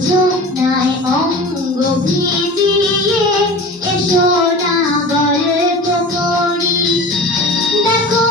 যোজনায় অঙ্গ ভিজিয়ে এসো না গল্প করি দেখো